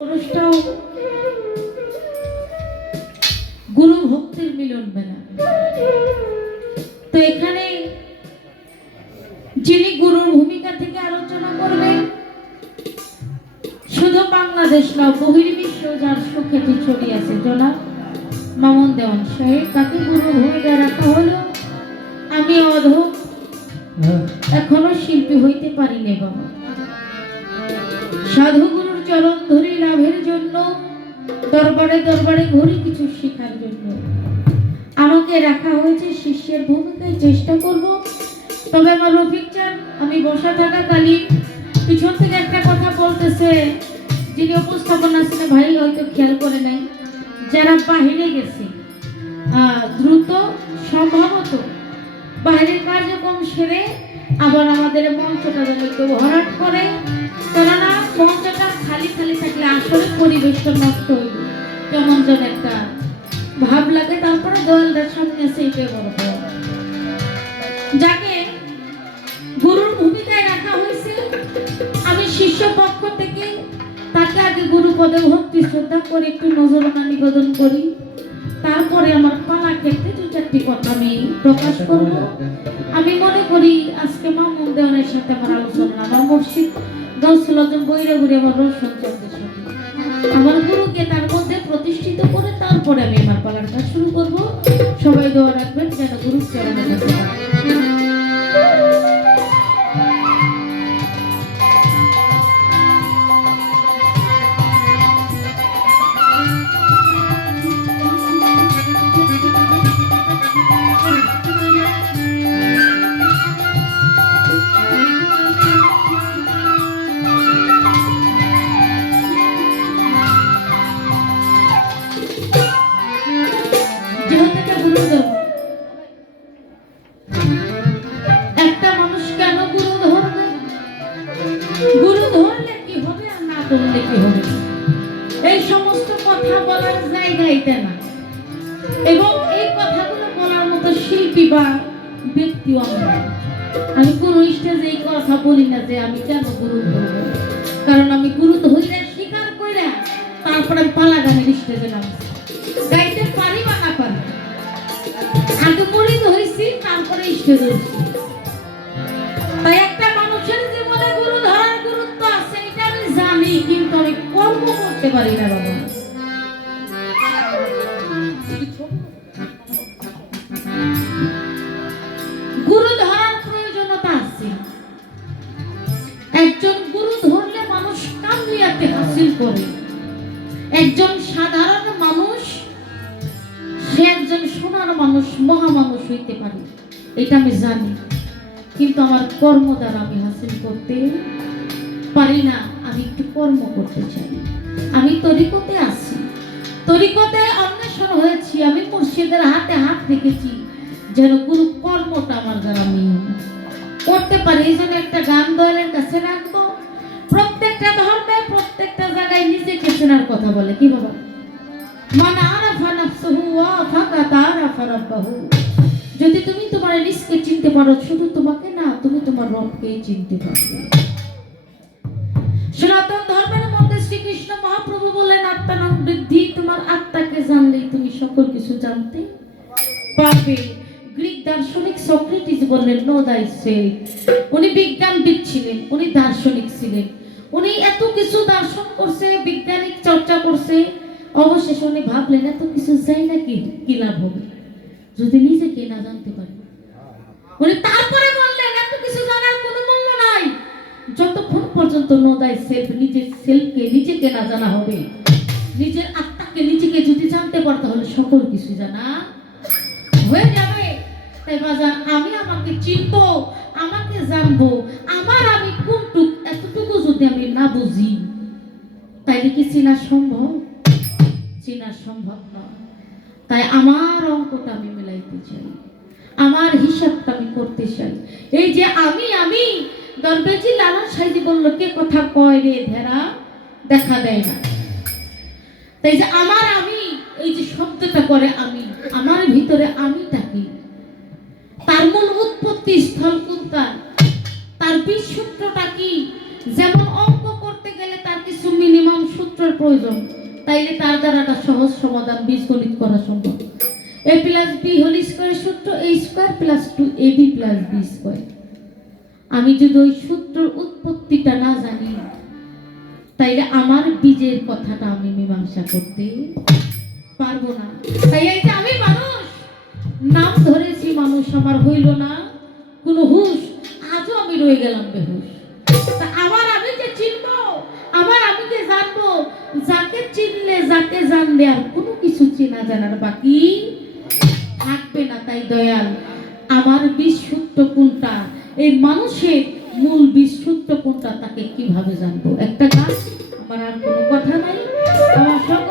পুরুষটাও গুরু ভক্তির মিলন মেলা। তো এখানে যিনি গুরুর ভূমিকা থেকে আলোচনা করবেন, শুধু বাংলাদেশ না বহির্বিশ্ব যার সুখ্যাতি ছড়িয়ে আছে, জনাব মামুন দেওয়ান সাহেব, তাকে গুরু ভূমিকা রাখা হলো। আমি অধম, এখনো শিল্পী হইতে পারিনি বাবা। সাধু গুরুর চরণ ধরি লাভের জন্য, দরবারে দরবারে ঘুরি কিছু শেখার জন্য। আমাকে রাখা হয়েছে শিষ্যের ভূমিকায়, চেষ্টা করব। তবে আমার রফিক চান, আমি বসা থাকাকালীন পিছন থেকে একটা কথা বলতেছে, যিনি উপস্থাপনা আছেন ভাই হয়তো খেয়াল করে নাই, যারা বাহিরে গেছে দ্রুত সম্ভবত বাইরের কার্যক্রম সেরে আবার আমাদের মঞ্চটা যেন একটু ভরাট করে, কেননা মঞ্চটা খালি খালি থাকলে আসলে পরিবেশটা নষ্ট হইব, কেমন যেন একটা ভাব লাগে। তারপরে দোয়ালটার সামনে এসে এটাই বড় পাওয়া। যাকে গুরুর ভূমিকায় রাখা হয়েছে, আমি শিষ্য পক্ষ থেকে তাকে আগে গুরু পদে ভক্তি শ্রদ্ধা করে একটু নজরানা নিবেদন করি। তারপরে আমার পালা ক্ষেত্রে দু চারটি কথা আমি প্রকাশ করব। আমি মনে করি আজকে মামুন দেওয়ানের সাথে আমার আলোচনা, আমার মসজিদ গাউসুল আজম বৈরাগুড়ি আমার রোশন চন্দ্রের সাথে আমার গুরুকে তার মধ্যে প্রতিষ্ঠিত করে তারপরে আমি আমার পালার কাজ শুরু করব। সবাই দোয়া রাখবেন যেন গুরুর চরণে যেতে পারে। একটা মানুষ কেন গুরু ধরবে? গুরু ধরলে কি হবে আর না ধরলে কি হবে, এই সমস্ত কথা বলার জায়গা এটা না। এবং এই কথাগুলো বলার মতো শিল্পী বা ব্যক্তিও আমি কোনো স্টেজে এই কথা বলি না যে আমি কেন গুরু ধরবো, কারণ আমি গুরু ধরে স্বীকার করে তারপরে পালা গানের স্টেজে নামছি। গাইতে পারি বা না পারি, আগে মরিত হয়েছি তারপরে স্টেজে উঠছি। তাই একটা মানুষের জীবনে গুরু ধরার গুরুত্ব আছে এটা আমি জানি, কিন্তু আমি কর্ম করতে পারি না বাবা। গুরু ধরার প্রয়োজনীয়তা আছে। একজন গুরু ধরলে মানুষ কামিয়াতি হাসিল করে। একজন সাধারণ মানুষ সে একজন সোনার মানুষ, মহামানুষ হইতে পারে, এটা আমি জানি, কিন্তু আমার কর্ম দ্বারা আমি হাসিল করতে পারি না। আমি একটু কর্ম করতে চাই। আমি তরিকতে আছি, তরিকতে অন্বেষণ হয়েছি, আমি মুর্শিদের হাতে হাত রেখেছি যেন গুরু কর্মটা আমার দ্বারা আমি করতে পারি। এই জন্য একটা গান দয়ালের কাছে রাখবো। প্রত্যেকটা ধর্মে প্রত্যেকটা জায়গায় নিজেকে চেনার কথা বলে, কি বাবা? মান আরাফা নাফসুহু ওয়া ফাকাত আরাফা রাব্বাহু। যদি তুমি তোমার নিজকে চিনতে পারো, শুধু তোমাকে না, তুমি তোমার রবকেই চিনতে পারবে। সনাতন ধর্মের মধ্যে শ্রীকৃষ্ণ মহাপ্রভু বলেন, আত্মানাং বৃদ্ধি, তোমার আত্মাকে জানলেই তুমি সকল কিছু জানতে পারবে। গ্রিক দার্শনিক সক্রেটিস বললেন, নো দাইসেলফ। উনি বিজ্ঞানবিদ ছিলেন, উনি দার্শনিক ছিলেন, উনি এত কিছু দর্শন করছে, বিজ্ঞানিক চর্চা করছে, অবশেষে উনি ভাবলেন এত কিছু যাই না কি লাভ হবে যদি নিজেকে না জানতে পারি। উনি তারপরে বললেন এত কিছু জানার কোনো মূল্য নাই যতক্ষণ পর্যন্ত নো দাইসেলফ, নিজের সেলফকে নিজেকে না জানা হবে। নিজের আত্মাকে নিজেকে যদি জানতে পারো তাহলে সকল কিছু জানা হয়ে যাবে। তাই বাজান, আমি আমাকে চিনবো, আমাকে জানবো, আমার আমি কোনটুক, এতটুকু যদি আমি না বুঝি তাইলে কি চেনা সম্ভব? চেনা সম্ভব না। তাই আমার অঙ্কটা আমি মিলাইতে চাই, আমার হিসাবটা আমি করতে চাই। এই যে আমি দরবেজি লালন সাইজি বললো, কে কথা কয় রে ধেরা দেখা দেয় না। তাই যে আমার আমি, এই যে শব্দটা করে আমি, আমার ভিতরে আমিটা কি, তার মূল উৎপত্তি স্থল কোনটা, তার বীজ সূত্রটা কি। যেমন অঙ্ক করতে গেলে তার কিছু মিনিমাম সূত্রের প্রয়োজন, তাইলে তার দ্বারা একটা সহজ সমাধান বীজগণিত করা সম্ভব। a plus b whole square সূত্র a square plus 2ab plus b square. আমি যদি ওই সূত্রের উৎপত্তিটা না জানি, তাইলে আমার বীজের কথাটা আমি মীমাংসা করতে পারবো না। তাই এই যে আমি মানুষ, নাম ধরেছি মানুষ, আমার হইল না কোনো হুঁশ, আজও আমি রয়ে গেলাম বেহুশ। তা আবার আমি যে চিনবো, আবার আমি যে জানবো, যাকে চিনলে যাকে জানলে আর কোনো কিছু চেনা জানার বাকি থাকবে না। তাই দয়াল, আমার বিশুদ্ধ কোনটা, এই মানুষের মূল বিশুদ্ধ কোনটা, তাকে কিভাবে জানবো? একটা গান, আমার আর কোনো কথা নাই, আমার সব